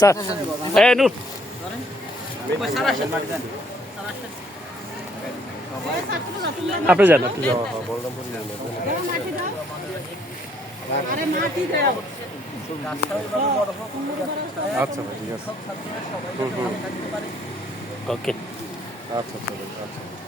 Sir এ নূর। আপনি যান আপনি যান। আচ্ছা ঠিক আছে। ওকে। আচ্ছা আচ্ছা আচ্ছা।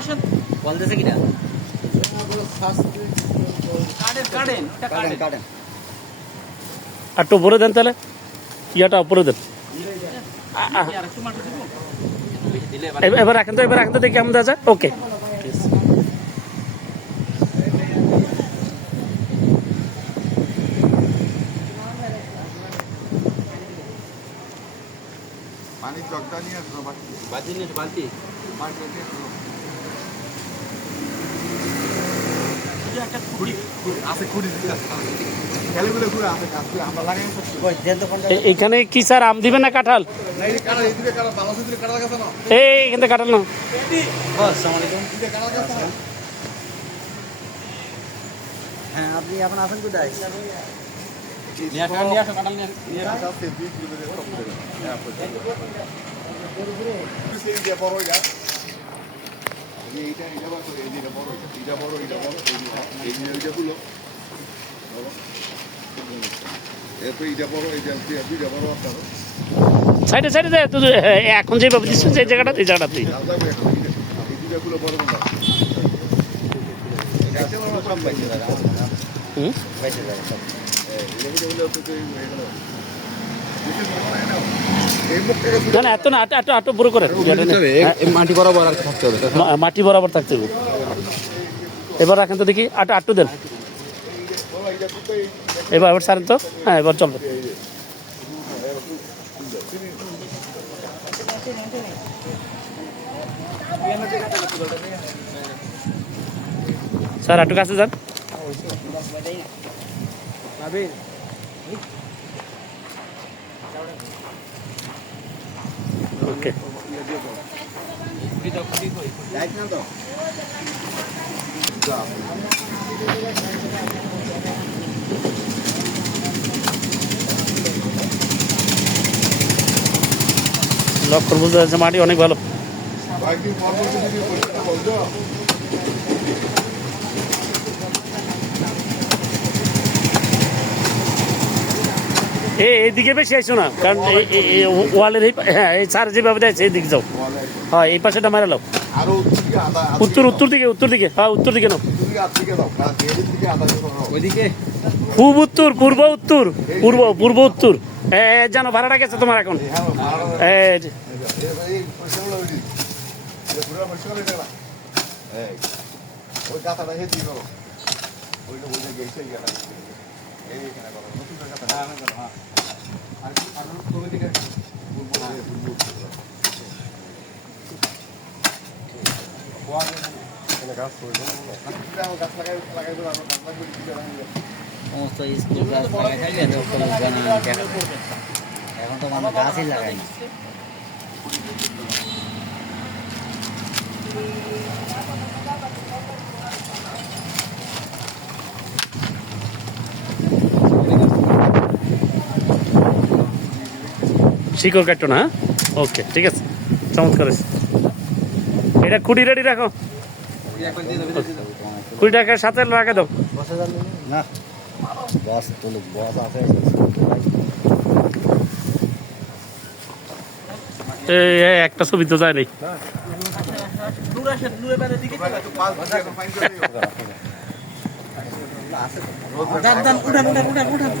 আসেন। বলতেছে কিনা? একটু উপরে দেন তাহলে। ইয়াটা উপরে দেন। এবার রাখেন তো এবার রাখেন তো দেখি কেমন দেওয়া যায় ওকে। পানির জগটা নিয়ে বালতি। বালতি পানি নিয়ে আসলো শুধু একটা আছে এখানে কি স্যার আম দিবেন না কাঁঠাল? না এই এখান থেকে কাঁঠাল না? হ্যাঁ আপনি এখন আছেন কোথায়? নিয়ে যে এইটা এটা বড় এটা বড় এটা বড় এই বড় দুইটা বড় সাইডে সাইডে তুই এ, এখন যেভাবে দিচ্ছেন যে জায়গাটা এই যাবে এই বড় বড় হুম? সব এই তো এই এগুলো এই মুখ থেকে না না এত না আটো আটো আটো পুরো করে মাটি বরাবর থাকতে হবে মাটি বরাবর থাকতে হবে। এবার রাখেন তো দেখি আটো আটটু দেন। এবার এবার সারেন তো? হ্যাঁ এবার চলবে। স্যার আটু কাছে যান। ওকে। লক্ষণ বুঝতে পারছে মাটি অনেক ভালো। কয়েকদিন পর পর যদি পরীক্ষাটা বলতো এ এইদিকে বেশি আইসো না কারণ এই- এই- এই ওয়ালের এই হ্যাঁ এই সার যেভাবে দেয় সেই দিকে যাও। হ্যাঁ এই পাশেটা মারা লাও। উত্তর উত্তর দিকে উত্তর দিকে হ্যাঁ উত্তর দিকে নাও এদিক পূব উত্তর পূর্ব উত্তর পূর্ব পূর্ব উত্তর। জানো ভাড়াটা গেছে তোমার এখন। ওই হে ওইটা গাছ লাগাই লাগাই লাগাই লাগাই লাগাই। এখন তো মানুষ গাছই লাগায় না শিকড় কাটো না ওকে ঠিক আছে। চমৎকার। এটা কুড়ি রেডি রাখো। কুড়ি টাকার সাথে রাখে দাও। না বস তুলুক বস আছে। এই এই, একটা ছবি তো যায় নাই। উঠান উঠান উঠান উঠান।